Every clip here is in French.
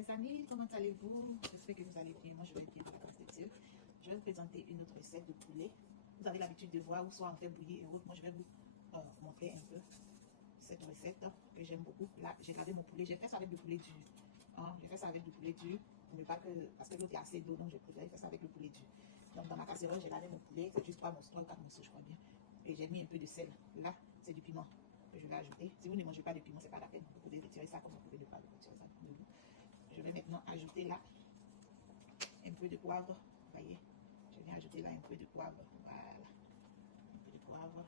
les amis, comment allez-vous? J'espère que vous allez bien. Moi, je vais bien, par la grâce de Dieu. Je vais vous présenter une autre recette de poulet. Vous avez l'habitude de voir où soit on fait bouillir et autres. Moi, je vais vous montrer un peu cette recette que j'aime beaucoup. Là, j'ai gardé mon poulet. J'ai fait ça avec du poulet dur. J'ai fait ça avec du poulet dur. Ne pas que, parce que l'autre est assez d'eau, donc j'ai préféré faire ça avec le poulet dur. Donc, dans ma casserole, j'ai gardé mon poulet. C'est juste 3 morceaux, 3 ou 4 morceaux, je crois bien. Et j'ai mis un peu de sel. Là, c'est du piment que je vais ajouter. Si vous ne mangez pas de piment, c'est pas la peine. Vous pouvez retirer ça comme vous pouvez ne pas retirer ça de vous. Je vais maintenant ajouter là un peu de poivre. Vous voyez, je viens ajouter là un peu de poivre. Voilà, un peu de poivre.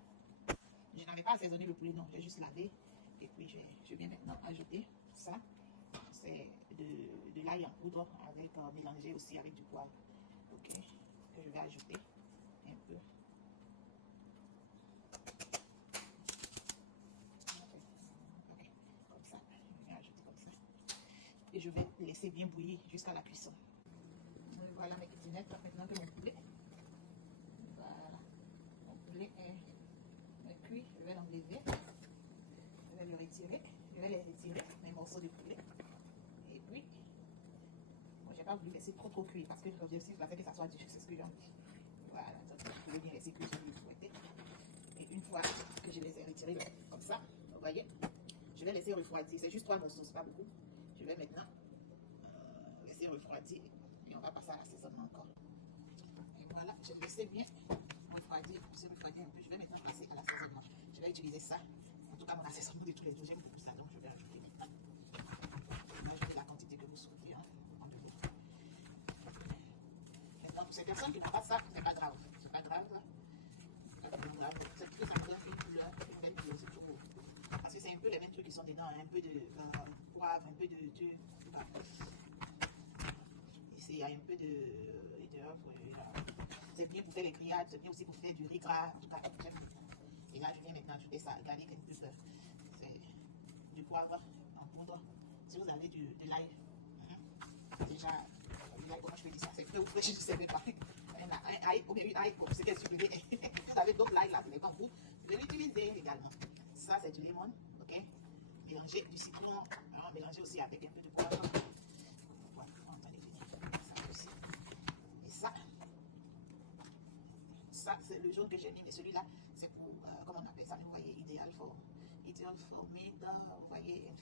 Je n'avais pas assaisonné le poulet, non, j'ai juste lavé. Et puis je viens maintenant ajouter ça. C'est de l'ail en poudre avec mélangé aussi avec du poivre. Ok, que je vais ajouter un peu. Ok, comme ça. Je vais ajouter comme ça. Et je vais laisser bien bouillir jusqu'à la cuisson. Voilà mes petites maintenant que mon poulet. Voilà. Mon poulet est cuit. Je vais l'enlever. Je vais le retirer. Je vais les retirer, mes morceaux de poulet. Et puis, moi, j'ai pas voulu laisser trop cuire parce que l'objectif, c'est que ça soit dur. C'est ce que j'ai envie. Voilà. Donc, vous pouvez bien laisser cuire si vous le souhaitez. Et une fois que je les ai retirés comme ça, vous voyez, je vais laisser refroidir. C'est juste 3 morceaux, c'est pas beaucoup. Je vais maintenant laisser refroidir. Et on va passer à l'assaisonnement encore. Et voilà, je le sais bien refroidir, se refroidir un peu. Je vais maintenant passer à l'assaisonnement. Je vais utiliser ça. En tout cas, mon assaisonnement de tous les jours, j'aime beaucoup ça. Donc, je vais ajouter maintenant. Je vais ajouter la quantité que vous souhaitez. Maintenant, pour ces personnes qui n'ont pas ça, c'est pas grave. C'est pas grave. C'est que ça donne une couleur, une belle couleur, c'est tout beau. Parce que c'est un peu les mêmes trucs qui sont dedans. Un peu de poivre, un peu de ici, il y a un peu d'œuf. C'est bien pour faire les grillades, c'est bien aussi pour faire du riz gras. En tout cas, j'aime. Et là, je viens maintenant ajouter ça, garlic and pepper. C'est du poivre en poudre. Si vous avez de l'ail, déjà, l'ail, comment je peux dire ça? C'est frais ou frais, je ne sais pas. Un ail, ou bien une ail, c'est qu'est-ce que vous voulez. Vous avez d'autres ail là, vous n'avez pas vous pouvez l'utiliser également. Ça, c'est du lemon, ok? Mélanger du citron, mélanger aussi avec un peu de poivre. Voilà, on va finir. Ça aussi. Et ça c'est le jaune que j'ai mis, mais celui-là, c'est pour, comment on appelle ça, vous voyez, idéal for meat, vous voyez,